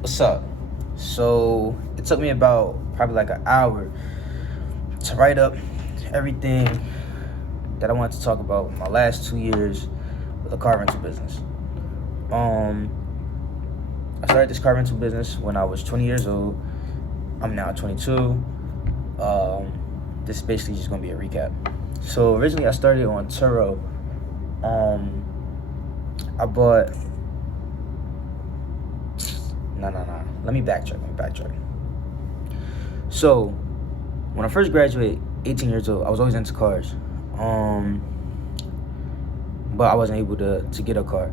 What's up? So it took me about probably like an hour to write up everything that I wanted to talk about my last 2 years with a car rental business. Um, I started this car rental business when I was 20 years old. I'm now 22. This is basically just gonna be a recap. So originally I started on Turo. Um, I bought. No. Let me backtrack. So when I first graduated, 18 years old, I was always into cars. But I wasn't able to get a car.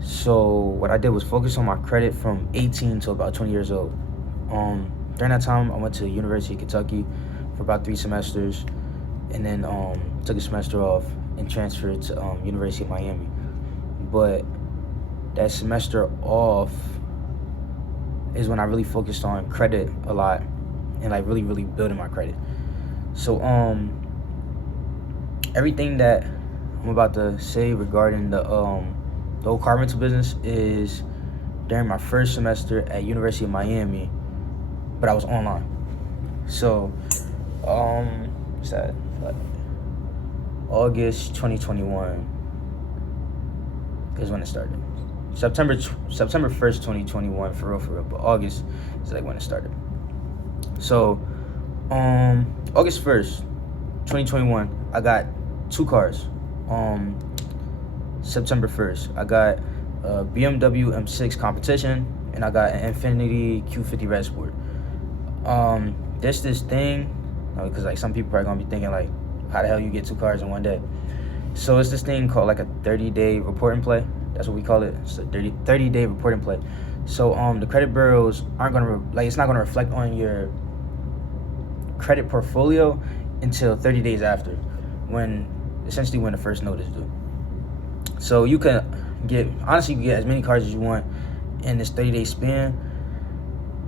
So what I did was focus on my credit from 18 to about 20 years old. During that time, I went to the University of Kentucky for about 3 semesters, and then took a semester off and transferred to University of Miami. But that semester off is when I really focused on credit a lot and like really building my credit. So everything that I'm about to say regarding the whole car rental business is during my first semester at University of Miami, but I was online. So what's that? Like August 2021 is when it started. September 1st, 2021, for real. But August is like when it started. So, August 1st, 2021, I got 2 cars. September 1st, I got a BMW M6 Competition, and I got an Infiniti Q50 Red Sport. There's this thing, because like some people are gonna be thinking like, how the hell you get 2 cars in one day? So it's this thing called like a 30-day report and play. That's what we call it. It's a 30-day report and play. So the credit bureaus aren't gonna it's not gonna reflect on your credit portfolio until 30 days after, when the first notice due. So you can get as many cars as you want in this 30-day span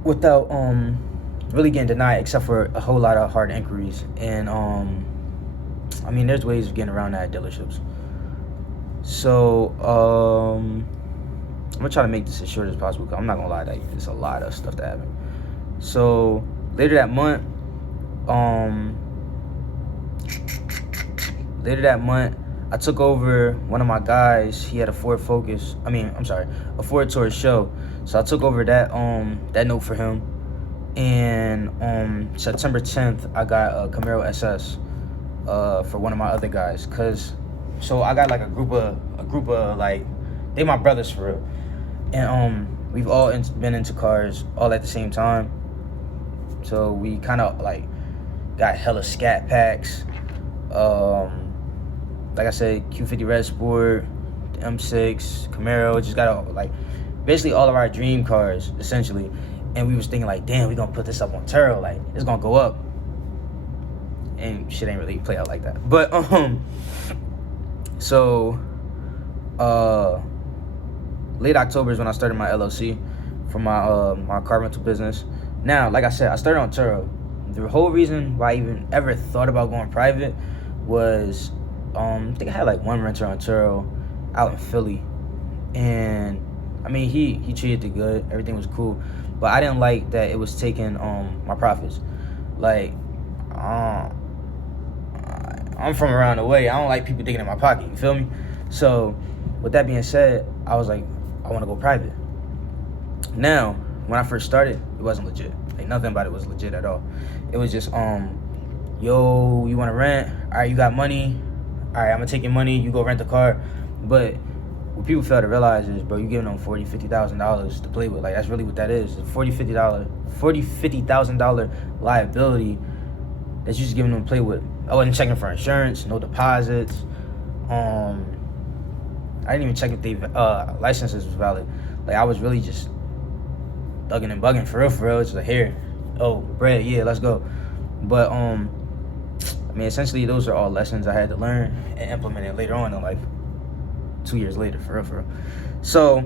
without really getting denied, except for a whole lot of hard inquiries. And there's ways of getting around that at dealerships. So I'm gonna try to make this as short as possible, because I'm not gonna lie to you, there's a lot of stuff that happened. So later that month, I took over one of my guys. He had a Ford Focus. A Ford Taurus show. So I took over that note for him. And on September 10th, I got a Camaro SS for one of my other guys. So I got like a group of like, they my brothers for real. And we've all been into cars all at the same time. So we kind of like got hella scat packs. Like I said, Q50 Red Sport, M6, Camaro, just got basically all of our dream cars, essentially. And we was thinking like, damn, we gonna put this up on Turo, like it's gonna go up. And shit ain't really play out like that. But so late October is when I started my LLC for my car rental business. Now, like I said, I started on Turo. The whole reason why I even ever thought about going private was I think I had like one renter on Turo out in Philly, and he treated it good, everything was cool, but I didn't like that it was taking my profits. Like I'm from around the way. I don't like people digging in my pocket, you feel me? So with that being said, I was like, I want to go private. Now, when I first started, it wasn't legit. Like nothing about it was legit at all. It was just yo, you want to rent? All right, you got money? All right, I'm gonna take your money, you go rent the car. But what people fail to realize is, bro, you giving them $40,000-$50,000 to play with. Like, that's really what that is. $50,000 liability that you just giving them to play with. I wasn't checking for insurance, no deposits. I didn't even check if the licenses was valid. Like, I was really just thugging and bugging for real. It's like, here, oh, bread, yeah, let's go. But essentially, those are all lessons I had to learn and implement it later on in life. 2 years later, for real. So,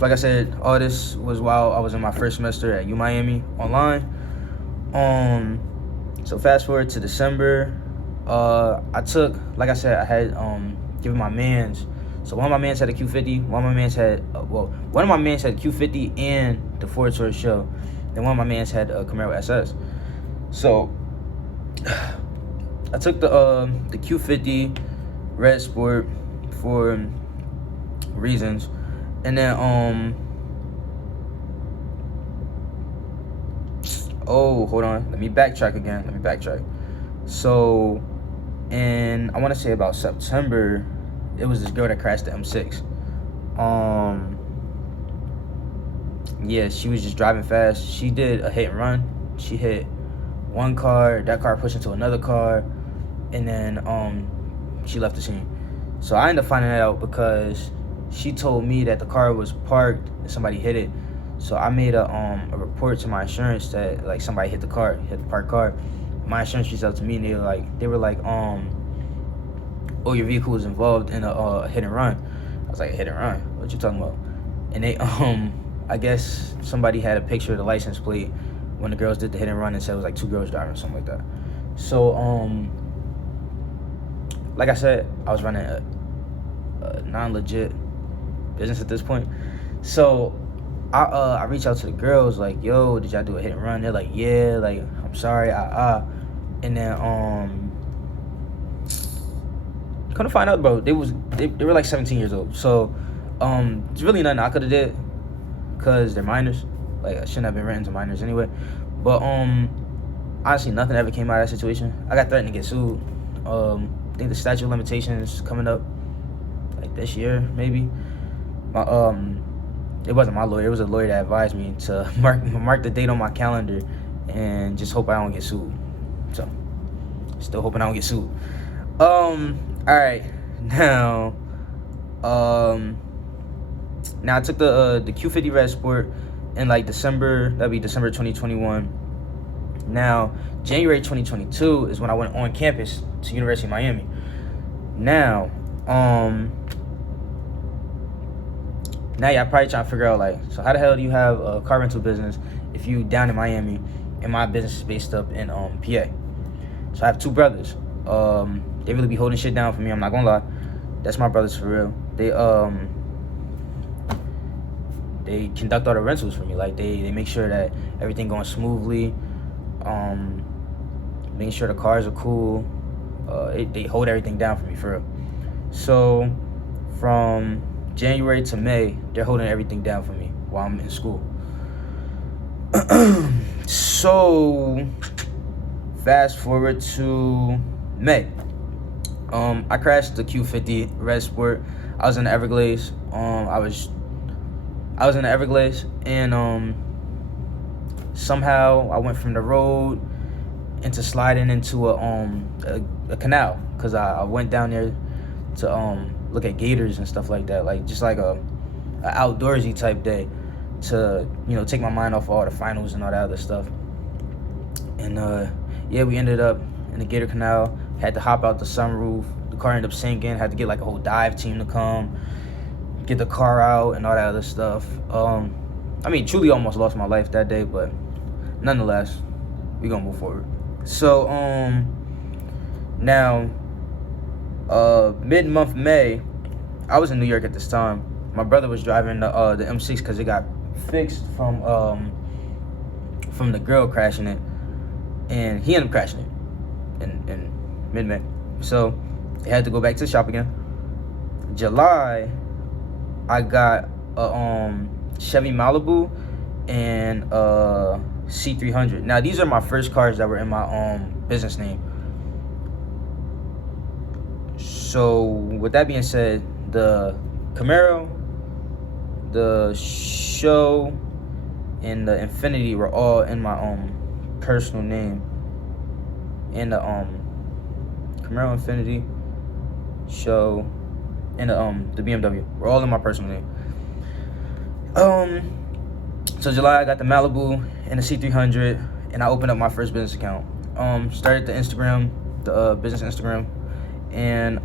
like I said, all this was while I was in my first semester at UMiami online. So fast forward to December, I took, like I said, I had given my mans So one of my mans had a Q50. One of my mans had one of my mans had a Q50 and the Ford Taurus Show. Then one of my mans had a Camaro SS. So I took the Q50 Red Sport for reasons, and then oh, hold on, let me backtrack again. So, and I want to say about September, it was this girl that crashed the M6. Yeah, she was just driving fast. She did a hit and run. She hit one car, that car pushed into another car, and then she left the scene. So I ended up finding that out because she told me that the car was parked and somebody hit it. So I made a report to my insurance that like somebody hit the parked car. My insurance reached out to me and they were like, oh, your vehicle was involved in a hit and run. I was like, a hit and run? What you talking about? And they I guess somebody had a picture of the license plate when the girls did the hit and run and said it was like 2 girls driving or something like that. So like I said, I was running a non-legit business at this point. So I reached out to the girls like, yo, did y'all do a hit and run? They're like, yeah, like, I'm sorry, and then couldn't find out, bro. They were like 17 years old. So there's really nothing I could have did because they're minors. Like, I shouldn't have been renting to minors anyway. But honestly, nothing ever came out of that situation. I got threatened to get sued. I think the statute of limitations is coming up like this year, maybe. It wasn't my lawyer. It was a lawyer that advised me to mark the date on my calendar and just hope I don't get sued. So, still hoping I don't get sued. All right, now I took the Q50 Red Sport in like December. That'd be December 2021. Now, January 2022 is when I went on campus to University of Miami. Now y'all probably trying to figure out, like, so how the hell do you have a car rental business if you down in Miami and my business is based up in PA? So I have 2 brothers. They really be holding shit down for me, I'm not gonna lie. That's my brothers for real. They conduct all the rentals for me. Like, they make sure that everything going smoothly, making sure the cars are cool. They hold everything down for me for real. So from January to May, they're holding everything down for me while I'm in school. So fast forward to May. I crashed the Q50 Red Sport. I was in the Everglades. I was in the Everglades, and somehow I went from the road into sliding into a canal, because I went down there to look at gators and stuff like that, like just like a outdoorsy type day to, you know, take my mind off all the finals and all that other stuff. And yeah, we ended up in the gator canal, had to hop out the sunroof, the car ended up sinking, had to get like a whole dive team to come get the car out and all that other stuff. I mean, truly almost lost my life that day, but nonetheless, we gonna move forward. So now mid-month May, I was in New York at this time. My brother was driving the M6 because it got fixed from the girl crashing it, and he ended up crashing it in mid-May. So they had to go back to the shop again. July, I got a Chevy Malibu and a C300. Now, these are my first cars that were in my business name. So with that being said, the Camaro, the Show, and the Infiniti were all in my personal name. And the Camaro, Infiniti, Show, and the BMW were all in my personal name. So July, I got the Malibu and the C300, and I opened up my first business account. Started the Instagram, the business Instagram, and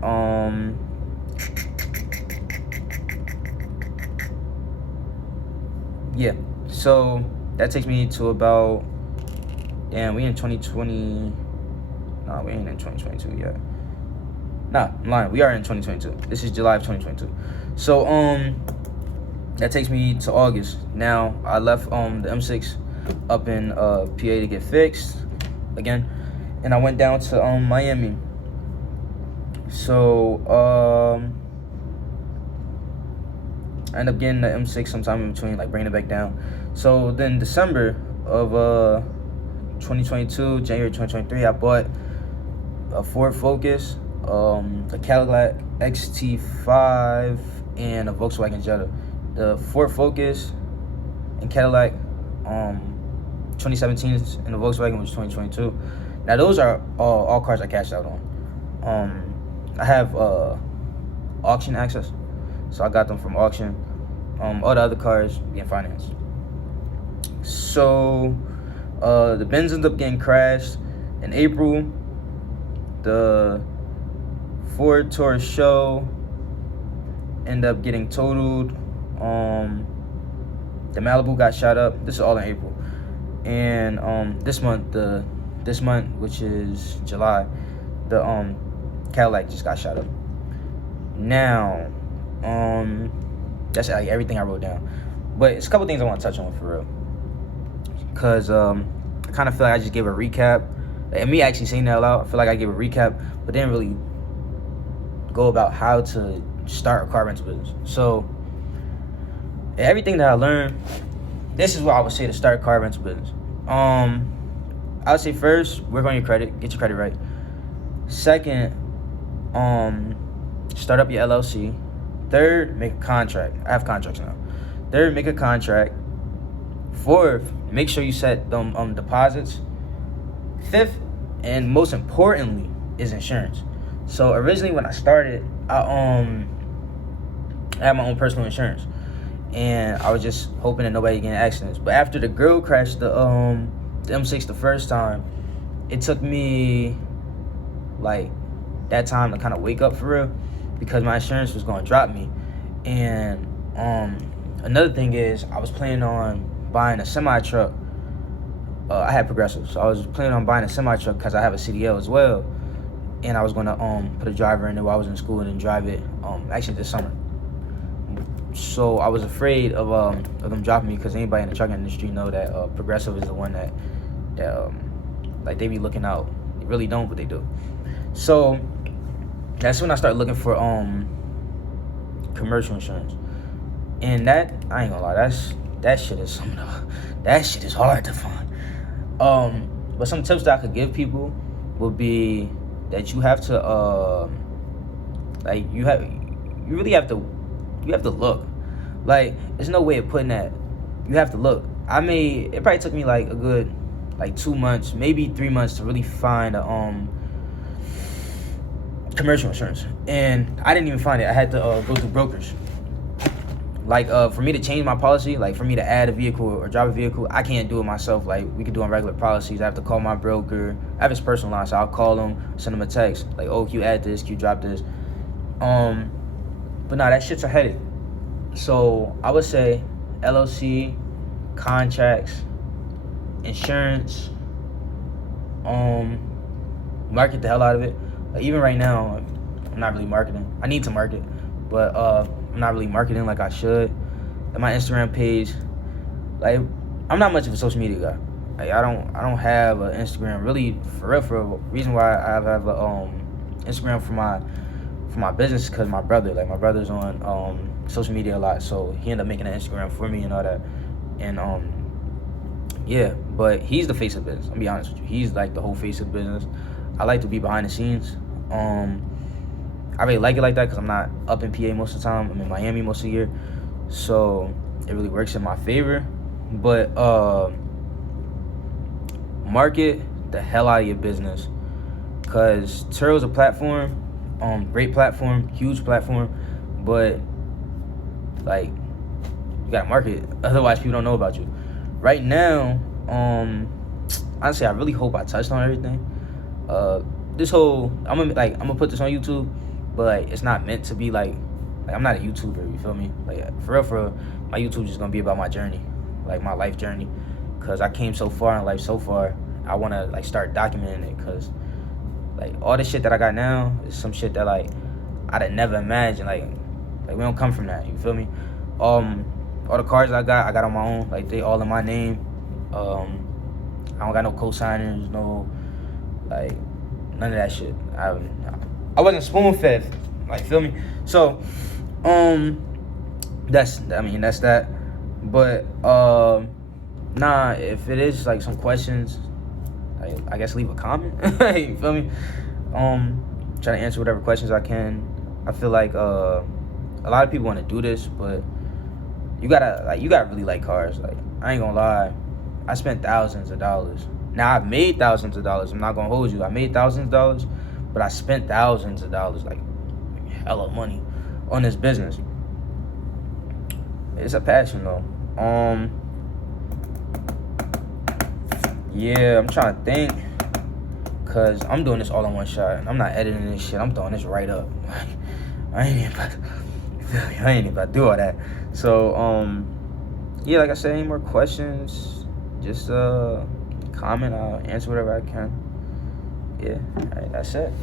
yeah. So that takes me to about, damn, we in 2020. No, we ain't in 2022 yet. Nah, I'm lying. We are in 2022. This is July of 2022. So that takes me to August. Now I left the M6 up in PA to get fixed again, and I went down to Miami. So I ended up getting the M6 sometime in between, like bringing it back down. So then December of 2022, January 2023, I bought a Ford Focus, a Cadillac XT5, and a Volkswagen Jetta. The Ford Focus and Cadillac 2017, and the Volkswagen was 2022. Now those are all cars I cashed out on. I have auction access, so I got them from auction. All the other cars being financed. So the Benz ended up getting crashed in April. The Ford Taurus show ended up getting totaled. The Malibu got shot up. This is all in April. And this month, which is July, the Cadillac just got shot up. Now, that's like everything I wrote down. But it's a couple things I want to touch on for real. Because I kind of feel like I just gave a recap. And me actually saying that out loud, I feel like I gave a recap, but didn't really go about how to start a car rental business. So, everything that I learned, this is what I would say to start a car rental business. I would say first, work on your credit, get your credit right. Second, start up your LLC. Third, make a contract. I have contracts now. Third, make a contract. Fourth, make sure you set them deposits. Fifth, and most importantly, is insurance. So originally when I started, I had my own personal insurance, and I was just hoping that nobody get in accidents. But after the girl crashed the M6 the first time, it took me like that time to kind of wake up for real, because my insurance was going to drop me. And another thing is, I was planning on buying a semi truck. I had Progressive, so I was planning on buying a semi truck because I have a CDL as well, and I was gonna put a driver in it while I was in school and then drive it actually this summer. So I was afraid of them dropping me, because anybody in the trucking industry know that Progressive is the one that like they be looking out. They really don't, but they do. So that's when I started looking for commercial insurance, and that, I ain't gonna lie, that shit is that shit is hard to find. But some tips that I could give people would be that you have to you really have to look. Like, there's no way of putting that. You have to look. It probably took me like a good 2 months, maybe 3 months to really find a commercial insurance, and I didn't even find it. I had to go through brokers. Like, for me to change my policy, like for me to add a vehicle or drive a vehicle, I can't do it myself. Like, we could do on regular policies. I have to call my broker. I have his personal line, so I'll call him, send him a text, like, oh, can you add this, can you drop this? But nah, that shit's a headache. So I would say LLC, contracts, insurance, market the hell out of it. Like, even right now, I'm not really marketing. I need to market, but I'm not really marketing like I should. And my Instagram page, like, I'm not much of a social media guy. Like, I don't have an Instagram really for real. For a reason why I have a Instagram for my business, because my brother's on social media a lot, so he ended up making an Instagram for me and all that. And yeah, but he's the face of business. I'll be honest with you. He's like the whole face of business. I like to be behind the scenes. I really like it like that because I'm not up in PA most of the time. I'm in Miami most of the year, so it really works in my favor. But market the hell out of your business, because Turo's a platform, great platform, huge platform, but like, you gotta market it, otherwise people don't know about you. Right now, honestly, I really hope I touched on everything. This whole, I'm gonna put this on YouTube, but like, it's not meant to be like I'm not a YouTuber, you feel me? Like, for real, my YouTube is gonna be about my journey, like my life journey, because I came so far in life, so far. I want to like start documenting it, because Like all the shit that I got now is some shit that like I'd have never imagined. Like we don't come from that. You feel me? All the cars I got on my own. Like they all in my name. I don't got no co-signers, no like none of that shit. I wasn't spoon fed. Like feel me? So that's that. But nah, if it is like some questions, like, I guess leave a comment. You feel me? Try to answer whatever questions I can. I feel like a lot of people want to do this, but you gotta really like cars. Like I ain't gonna lie, I spent thousands of dollars. Now I've made thousands of dollars. I'm not gonna hold you. I made thousands of dollars, but I spent thousands of dollars, like hella money, on this business. It's a passion though. Yeah, I'm trying to think, cause I'm doing this all in one shot. I'm not editing this shit. I'm throwing this right up. I ain't even about to do all that. So yeah, like I said, any more questions, just comment. I'll answer whatever I can. Yeah, all right, that's it.